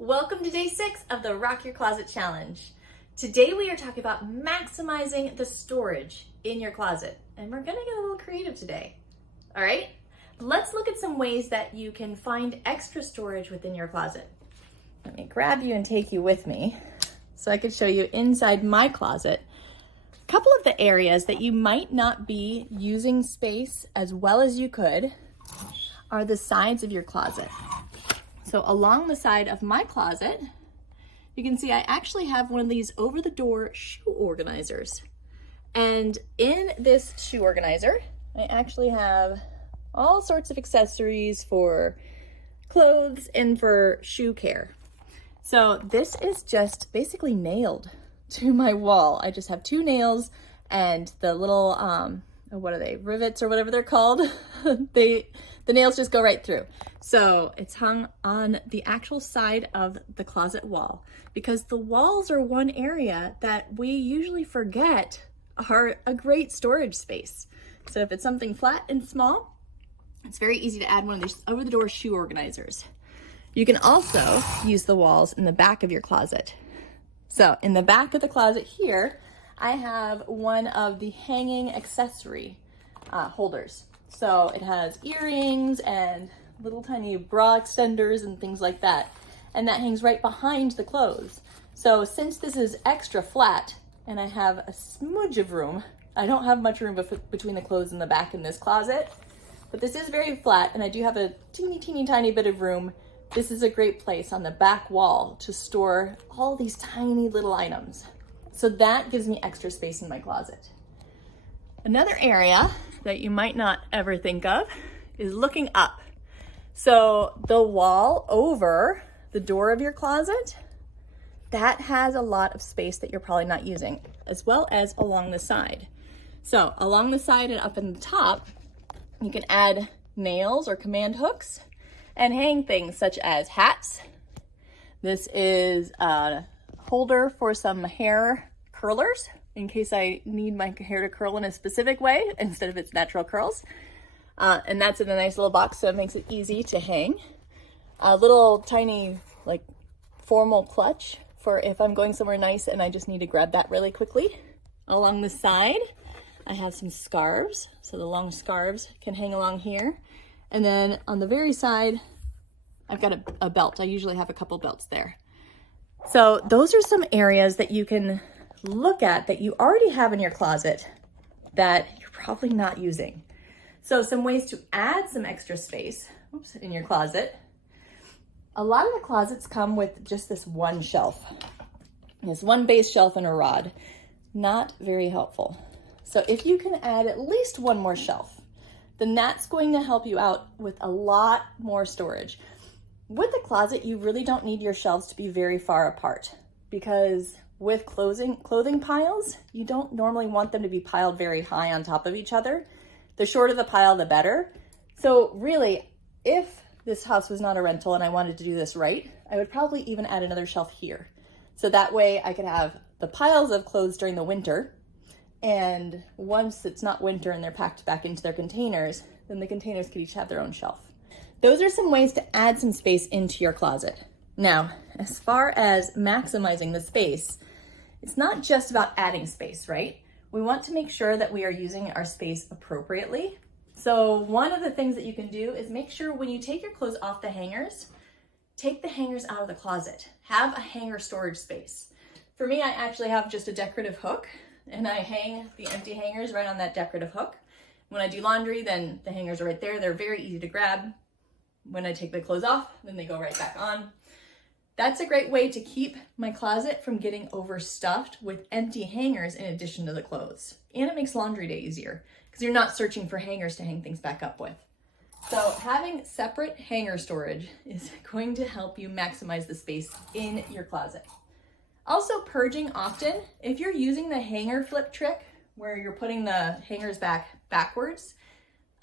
Welcome to day 6 of the Rock Your Closet Challenge. Today we are talking about maximizing the storage in your closet, and we're gonna get a little creative today. All right, let's look at some ways that you can find extra storage within your closet. Let me grab you and take you with me so I could show you inside my closet. A couple of the areas that you might not be using space as well as you could are the sides of your closet. So along the side of my closet, you can see I actually have one of these over-the-door shoe organizers. And in this shoe organizer, I actually have all sorts of accessories for clothes and for shoe care. So this is just basically nailed to my wall. I just have 2 nails and the little, what are they, rivets or whatever they're called? The nails just go right through. So it's hung on the actual side of the closet wall because the walls are one area that we usually forget are a great storage space. So if it's something flat and small, it's very easy to add one of these over-the-door shoe organizers. You can also use the walls in the back of your closet. So in the back of the closet here, I have one of the hanging accessory holders. So it has earrings and little tiny bra extenders and things like that. And that hangs right behind the clothes. So since this is extra flat and I have a smudge of room, I don't have much room between the clothes and the back in this closet, but this is very flat and I do have a teeny tiny bit of room. This is a great place on the back wall to store all these tiny little items. So that gives me extra space in my closet. Another area that you might not ever think of is looking up. So the wall over the door of your closet, that has a lot of space that you're probably not using, as well as along the side. So along the side and up in the top, you can add nails or command hooks and hang things such as hats. This is a holder for some hair curlers in case I need my hair to curl in a specific way instead of its natural curls. And that's in a nice little box, so it makes it easy to hang. A little tiny, like, formal clutch for if I'm going somewhere nice and I just need to grab that really quickly. Along the side, I have some scarves. So the long scarves can hang along here. And then on the very side, I've got a belt. I usually have a couple belts there. So those are some areas that you can look at that you already have in your closet that you're probably not using. So some ways to add some extra space in your closet. A lot of the closets come with just this one shelf. This one base shelf and a rod. Not very helpful. So if you can add at least one more shelf, then that's going to help you out with a lot more storage. With a closet, you really don't need your shelves to be very far apart because with clothing piles, you don't normally want them to be piled very high on top of each other. The shorter the pile, the better. So really, if this house was not a rental and I wanted to do this right, I would probably even add another shelf here. So that way I could have the piles of clothes during the winter, and once it's not winter and they're packed back into their containers, then the containers could each have their own shelf. Those are some ways to add some space into your closet. Now, as far as maximizing the space, it's not just about adding space, right? We want to make sure that we are using our space appropriately. So one of the things that you can do is make sure when you take your clothes off the hangers, take the hangers out of the closet. Have a hanger storage space. For me, I actually have just a decorative hook and I hang the empty hangers right on that decorative hook. When I do laundry, then the hangers are right there. They're very easy to grab. When I take the clothes off, then they go right back on. That's a great way to keep my closet from getting overstuffed with empty hangers in addition to the clothes. And it makes laundry day easier because you're not searching for hangers to hang things back up with. So having separate hanger storage is going to help you maximize the space in your closet. Also, purging often. If you're using the hanger flip trick where you're putting the hangers backwards,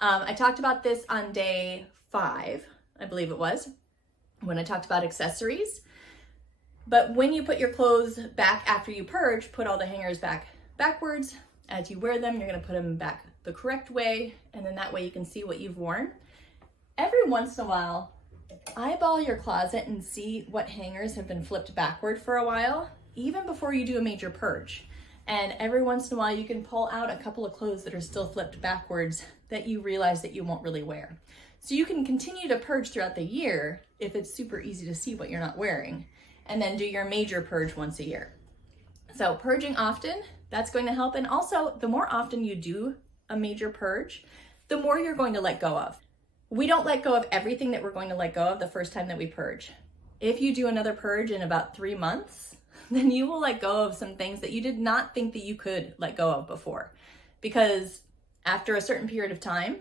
I talked about this on day 5, I believe it was, when I talked about accessories. But when you put your clothes back after you purge, put all the hangers backwards. As you wear them, you're gonna put them back the correct way, and then that way you can see what you've worn. Every once in a while, Eyeball your closet and see what hangers have been flipped backward for a while, even before you do a major purge. And every once in a while you can pull out a couple of clothes that are still flipped backwards that you realize that you won't really wear. So you can continue to purge throughout the year if it's super easy to see what you're not wearing, and then do your major purge once a year. So purging often, that's going to help. And also, the more often you do a major purge, the more you're going to let go of. We don't let go of everything that we're going to let go of the first time that we purge. If you do another purge in about 3 months, then you will let go of some things that you did not think that you could let go of before. Because after a certain period of time,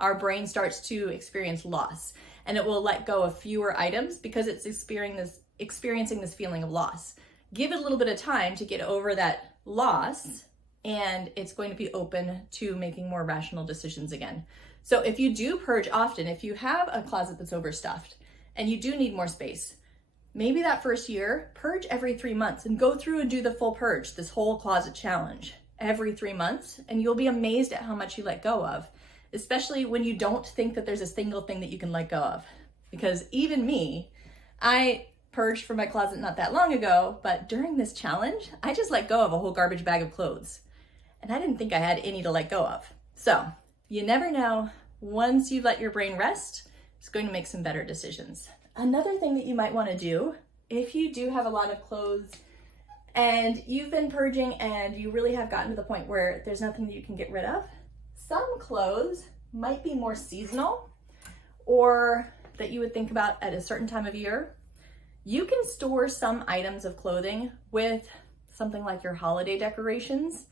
our brain starts to experience loss, and it will let go of fewer items because it's experiencing this feeling of loss. Give it a little bit of time to get over that loss, and it's going to be open to making more rational decisions again. So if you do purge often, if you have a closet that's overstuffed and you do need more space, maybe that first year, purge every 3 months and go through and do the full purge, this whole closet challenge every 3 months, and you'll be amazed at how much you let go of, especially when you don't think that there's a single thing that you can let go of. Because even me, I purged from my closet not that long ago, but during this challenge, I just let go of a whole garbage bag of clothes. And I didn't think I had any to let go of. So you never know. Once you let your brain rest, it's going to make some better decisions. Another thing that you might want to do, if you do have a lot of clothes and you've been purging and you really have gotten to the point where there's nothing that you can get rid of, some clothes might be more seasonal or that you would think about at a certain time of year. You can store some items of clothing with something like your holiday decorations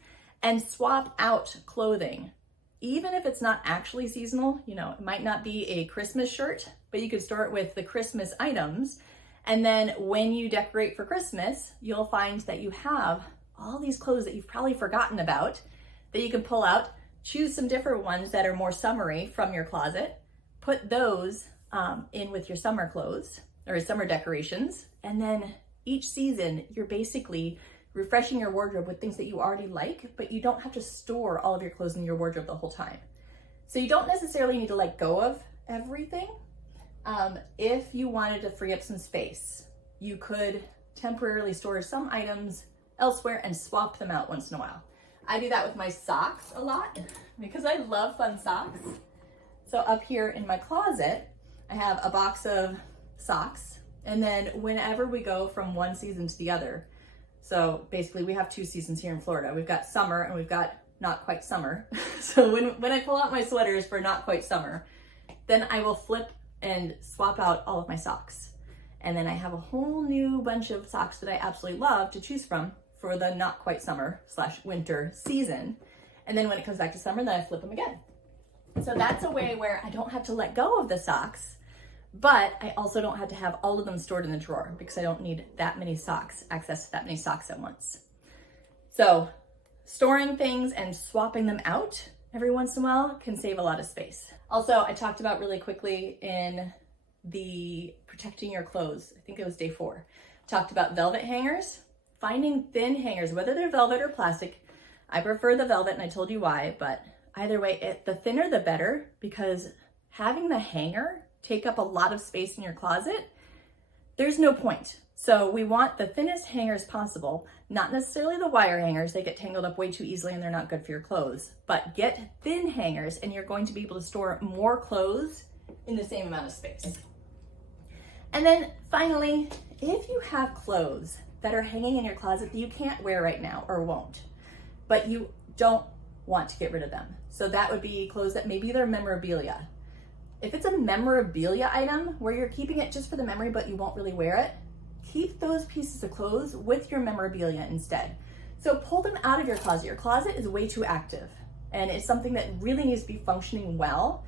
and swap out clothing. Even if it's not actually seasonal, it might not be a Christmas shirt, but you could store it with the Christmas items. And then when you decorate for Christmas, you'll find that you have all these clothes that you've probably forgotten about that you can pull out, choose some different ones that are more summery from your closet, put those in with your summer clothes or summer decorations. And then each season, you're basically refreshing your wardrobe with things that you already like, but you don't have to store all of your clothes in your wardrobe the whole time. So you don't necessarily need to let go of everything. If you wanted to free up some space, you could temporarily store some items elsewhere and swap them out once in a while. I do that with my socks a lot because I love fun socks. So up here in my closet, I have a box of socks, and then whenever we go from one season to the other, so basically we have 2 seasons here in Florida. We've got summer and we've got not quite summer. So when I pull out my sweaters for not quite summer, then I will flip and swap out all of my socks. And then I have a whole new bunch of socks that I absolutely love to choose from for the not quite summer / winter season. And then when it comes back to summer, then I flip them again. So that's a way where I don't have to let go of the socks, but I also don't have to have all of them stored in the drawer because I don't need that many socks, access to that many socks at once. So storing things and swapping them out every once in a while can save a lot of space. Also, I talked about really quickly in the protecting your clothes, I think it was day 4, talked about velvet hangers, finding thin hangers, whether they're velvet or plastic. I prefer the velvet and I told you why, but either way, the thinner the better, because having the hanger take up a lot of space in your closet, there's no point. So we want the thinnest hangers possible, not necessarily the wire hangers. They get tangled up way too easily and they're not good for your clothes, but get thin hangers and you're going to be able to store more clothes in the same amount of space. And then finally, if you have clothes that are hanging in your closet that you can't wear right now or won't, but you don't want to get rid of them. So that would be clothes that maybe they're memorabilia. If it's a memorabilia item where you're keeping it just for the memory, but you won't really wear it, keep those pieces of clothes with your memorabilia instead. So pull them out of your closet. Your closet is way too active, and it's something that really needs to be functioning well,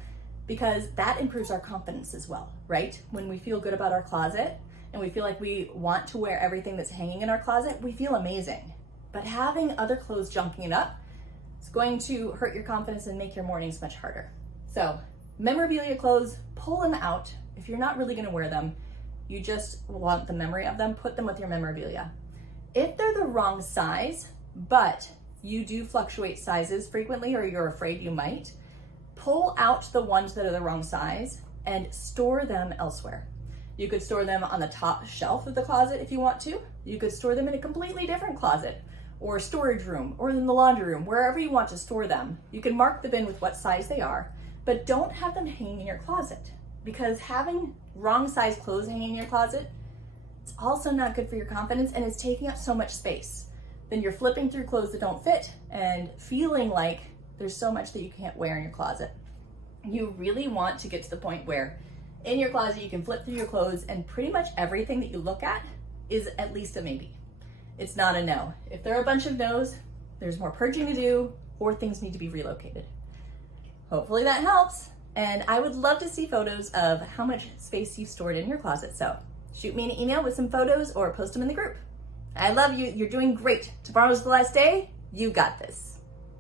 because that improves our confidence as well, right? When we feel good about our closet and we feel like we want to wear everything that's hanging in our closet, we feel amazing. But having other clothes junking it up is going to hurt your confidence and make your mornings much harder. So memorabilia clothes, pull them out. If you're not really gonna wear them, you just want the memory of them, put them with your memorabilia. If they're the wrong size, but you do fluctuate sizes frequently or you're afraid you might, pull out the ones that are the wrong size and store them elsewhere. You could store them on the top shelf of the closet if you want to. You could store them in a completely different closet or storage room or in the laundry room, wherever you want to store them. You can mark the bin with what size they are, but don't have them hanging in your closet, because having wrong size clothes hanging in your closet, it's also not good for your confidence, and it's taking up so much space. Then you're flipping through clothes that don't fit and feeling like there's so much that you can't wear in your closet. You really want to get to the point where in your closet you can flip through your clothes and pretty much everything that you look at is at least a maybe. It's not a no. If there are a bunch of no's, there's more purging to do or things need to be relocated. Hopefully that helps. And I would love to see photos of how much space you've stored in your closet. So shoot me an email with some photos or post them in the group. I love you. You're doing great. Tomorrow's the last day. You got this.